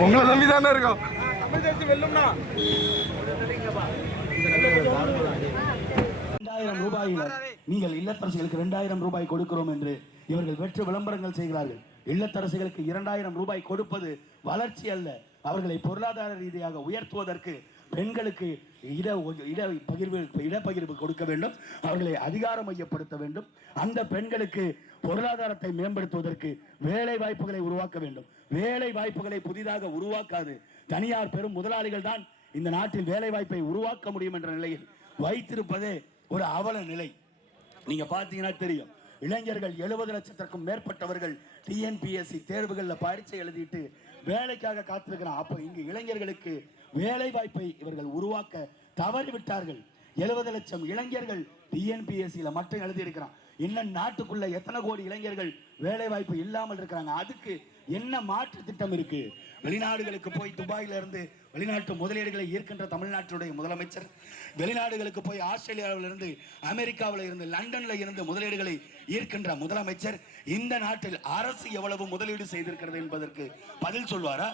உங்களை நம்பி தானே இருக்கோம். ரூபாயில் நீங்கள் இல்லத்தரசிகளுக்கு 2000 ரூபாய் கொடுக்கிறோம் என்று இவர்கள் வெற்று விளம்பரங்கள் செய்கிறார்கள். இல்லத்தரசிகளுக்கு 2000 ரூபாய் கொடுப்பது வளர்ச்சி அல்ல, அவர்களை பொருளாதார ரீதியாக உயர்த்துவதற்கு பெண்களுக்கு இடப்பகிர்வு கொடுக்க வேண்டும், அவர்களை அதிகாரம் மையப்படுத்த வேண்டும். அந்த பெண்களுக்கு பொருளாதாரத்தை மேம்படுத்துவதற்கு வேலை வாய்ப்புகளை உருவாக்க வேண்டும். வேலை வாய்ப்புகளை புதிதாக உருவாக்காது தனியார் பெரும் முதலாளிகள் தான் இந்த நாட்டில் வேலை வாய்ப்பை உருவாக்க முடியும் என்ற நிலையில் வைத்திருப்பதே ஒரு அவல நிலை. நீங்க பாத்தீங்கன்னா தெரியும், இளைஞர்கள் 70 லட்சத்திற்கும் மேற்பட்டவர்கள் டிஎன்பிஎஸ்சி தேர்வுகளில் பரீட்சை எழுதிட்டு வேலைக்காக காத்திருக்கிறான். அப்போ இங்கு இளைஞர்களுக்கு வேலை வாய்ப்பை இவர்கள் உருவாக்க தவறிவிட்டார்கள். 70 லட்சம் இளைஞர்கள் டிஎன்பிஎஸ்சியில மட்டும் எழுதி இருக்கிறான். இன்னும் நாட்டுக்குள்ள எத்தனை கோடி இளைஞர்கள் வேலை வாய்ப்பு இல்லாமல் இருக்கிறாங்க? அதுக்கு என்ன மாற்று திட்டம் இருக்கு? வெளிநாடுகளுக்கு போய் துபாயில இருந்து வெளிநாட்டு முதலீடுகளை ஈர்க்கின்ற தமிழ்நாட்டுடைய முதலமைச்சர், வெளிநாடுகளுக்கு போய் ஆஸ்திரேலியாவில் இருந்து அமெரிக்காவில் இருந்து லண்டன்ல இருந்து முதலீடுகளை ஈர்க்கின்ற முதலமைச்சர் இந்த நாட்டில் அரசு எவ்வளவு முதலீடு செய்திருக்கிறது என்பதற்கு பதில் சொல்வாரா?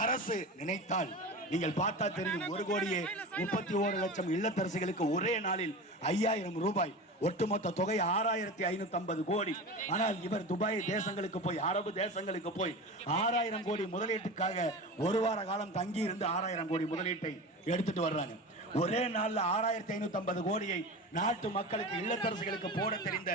அரசு நினைத்தால் நீங்கள் பார்த்தா தெரியும், 1,31,00,000 இல்லத்தரசிகளுக்கு ஒரே நாளில் 5000 ரூபாய், ஒட்டுமொத்த தொகை 6550 கோடி. ஆனால் இவர் துபாய் தேசங்களுக்கு போய், அரபு தேசங்களுக்கு போய் 6000 கோடி முதலீட்டுக்காக ஒரு வார காலம் தங்கி இருந்து 6000 கோடி முதலீட்டை எடுத்துட்டு வர்றாங்க. ஒரே நாள்ல 6550 கோடியை நாட்டு மக்களுக்கு இல்லத்தரசிகளுக்கு போட தெரிந்த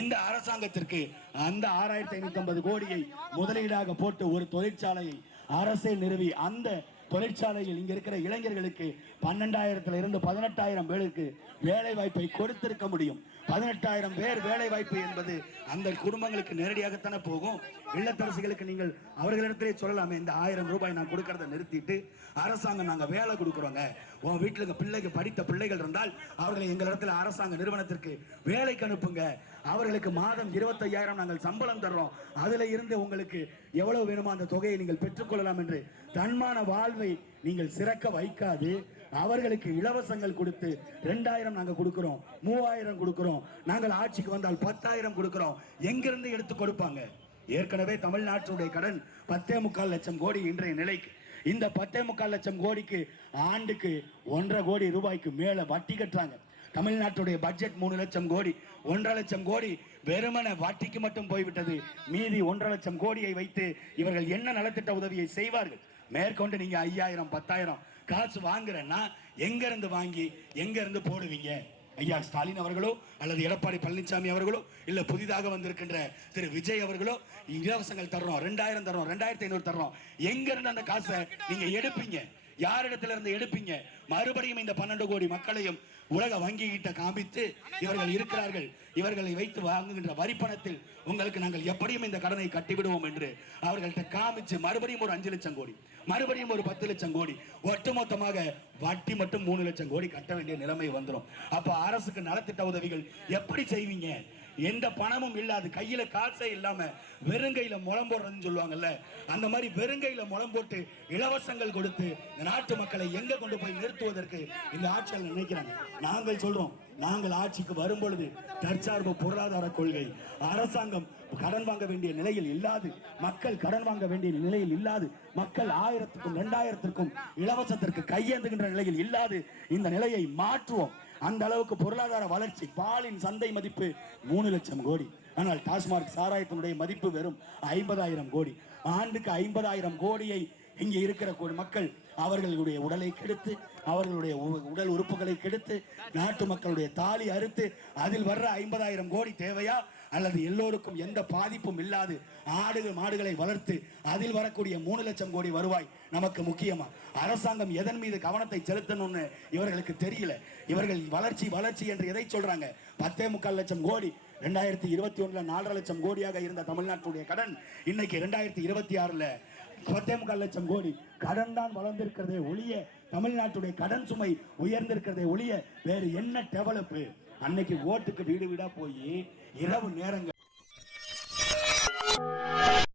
இந்த அரசாங்கத்திற்கு அந்த 6550 கோடியை முதலீடாக போட்டு ஒரு தொழிற்சாலையை அரசே நிறுவி அந்த தொழிற்சாலையில் இங்க இருக்கிற இளைஞர்களுக்கு 12,000 இருந்து 18,000 பேருக்கு வேலை வாய்ப்பை கொடுத்திருக்க முடியும். 18,000 பேர் வேலை வாய்ப்பு என்பது அந்த குடும்பங்களுக்கு நேரடியாகத்தானே போகும். இல்லத்தரசிகளுக்கு நீங்கள் அவர்களிடத்திலே சொல்லலாமே, இந்த 1000 ரூபாய் நான் கொடுக்கறத நிறுத்திட்டு அரசாங்கம் நாங்க வேலை கொடுக்குறோங்க, உன் வீட்டுல பிள்ளைக்கு படித்த பிள்ளைகள் இருந்தால் அவர்களை எங்களிடத்துல அரசாங்க நிறுவனத்திற்கு வேலைக்கு அனுப்புங்க, அவர்களுக்கு மாதம் 25,000 நாங்கள் சம்பளம் தர்றோம், அதுல இருந்து உங்களுக்கு எவ்வளவு வேணுமோ அந்த தொகையை நீங்கள் பெற்றுக்கொள்ளலாம் என்று தன்மான வாழ்வை நீங்கள் சிறக்க வைக்காது அவர்களுக்கு இலவசங்கள் கொடுத்து 2000 நாங்க கொடுக்கிறோம், 3000 கொடுக்கிறோம், நாங்கள் ஆட்சிக்கு வந்தால் 10,000 கொடுக்கிறோம், எங்கிருந்து எடுத்து கொடுப்பாங்க? ஏற்கனவே தமிழ்நாட்டுடைய கடன் 10.25 லட்சம் கோடி இன்றைய நிலைக்கு. இந்த 10.25 லட்சம் கோடிக்கு ஆண்டுக்கு 1.5 கோடி ரூபாய்க்கு மேல வட்டி கட்டுறாங்க. தமிழ்நாட்டுடைய பட்ஜெட் 3 லட்சம் கோடி, 1.5 லட்சம் கோடி வெறுமன வட்டிக்கு மட்டும் போய்விட்டது. மீதி 1.5 லட்சம் கோடியை வைத்து இவர்கள் என்ன நலத்திட்ட உதவியை செய்வார்கள்? மேற்கொண்டு நீங்க 5000 10,000 காசு வாங்குறேன்னா எங்க இருந்து வாங்கி எங்க இருந்து போடுவீங்க? ஐயா ஸ்டாலின் அவர்களோ அல்லது எடப்பாடி பழனிசாமி அவர்களோ இல்ல புதிதாக வந்திருக்கின்ற திரு விஜய் அவர்களோ இலவசங்கள் தர்றோம், 2000 தர்றோம், 2500 தர்றோம், எங்க இருந்து அந்த காசை நீங்க எடுப்பீங்க? யாரிடத்துல இருந்து எடுப்பீங்க? மறுபடியும் இந்த 12 கோடி மக்களையும் உலக வங்கி கிட்ட காமித்து இவர்கள் இருக்கிறார்கள், இவர்களை வைத்து வாங்குகின்ற வரிப்பணத்தில் உங்களுக்கு நாங்கள் எப்படியும் இந்த கடனை கட்டிவிடுவோம் என்று அவர்கள்ட்ட காமிச்சு மறுபடியும் ஒரு 5 லட்சம் கோடி, மறுபடியும் ஒரு 10 லட்சம் கோடி, ஒட்டுமொத்தமாக வட்டி மட்டும் 3 லட்சம் கோடி கட்ட வேண்டிய நிலைமை வந்துடும். அப்ப அரசுக்கு நலத்திட்ட உதவிகள் எப்படி செய்வீங்க? எந்த பணமும் இல்லாது கையில காசே இல்லாம வெறுங்கையில முளம் போடுறதுன்னு சொல்லுவாங்கல்ல, அந்த மாதிரி வெறுங்கையில முளம் போட்டு இலவசங்கள் கொடுத்து நாட்டு மக்களை எங்க கொண்டு போய் நிறுத்துவதற்கு இந்த ஆட்சியாளர் நினைக்கிறாங்க. நாங்கள் சொல்றோம், நாங்கள் ஆட்சிக்கு வரும் பொழுது தற்சார்பு பொருளாதார கொள்கை, அரசாங்கம் கடன் வாங்க வேண்டிய நிலையில் இல்லாது, மக்கள் கடன் வாங்க வேண்டிய நிலையில் இல்லாது, மக்கள் 1000க்கும் 2000க்கும் இலவசத்திற்கு கையேந்துகின்ற நிலையில் இல்லாது இந்த நிலையை மாற்றுவோம். அந்த அளவுக்கு பொருளாதார வளர்ச்சி. பாலின் சந்தை மதிப்பு 3 லட்சம் கோடி, ஆனால் டாஸ்மாக் சாராயத்தினுடைய மதிப்பு வெறும் 50,000 கோடி. ஆண்டுக்கு 50,000 கோடியை இங்கே இருக்கிற மக்கள் அவர்களுடைய உடலை கெடுத்து, அவர்களுடைய உடல் உறுப்புகளை கெடுத்து, நாட்டு மக்களுடைய தாலி அறுத்து அதில் வர்ற 50,000 கோடி தேவையா? அல்லது எல்லோருக்கும் எந்த பாதிப்பும் இல்லாது மாடுகளை வளர்த்து அதில் வரக்கூடிய 3 லட்சம் கோடி வருவாய் நமக்கு முக்கியமா? அரசாங்கம் எதன் மீது கவனத்தை செலுத்தணும்னு இவர்களுக்கு தெரியல. இவர்கள் வளர்ச்சி என்று எதை சொல்றாங்க? 10.25 லட்சம் கோடி 2021 4.5 லட்சம் கோடியாக இருந்த தமிழ்நாட்டுடைய கடன் இன்னைக்கு 2026 10.25 லட்சம் கோடி கடன் தான் வளர்ந்திருக்கிறதே ஒழிய, தமிழ்நாட்டுடைய கடன் சுமை உயர்ந்திருக்கிறதே ஒழிய வேறு என்ன டெவலப்? அன்னைக்கு ஓட்டுக்கு வீடு வீடா போய் இரவு நேரங்கள்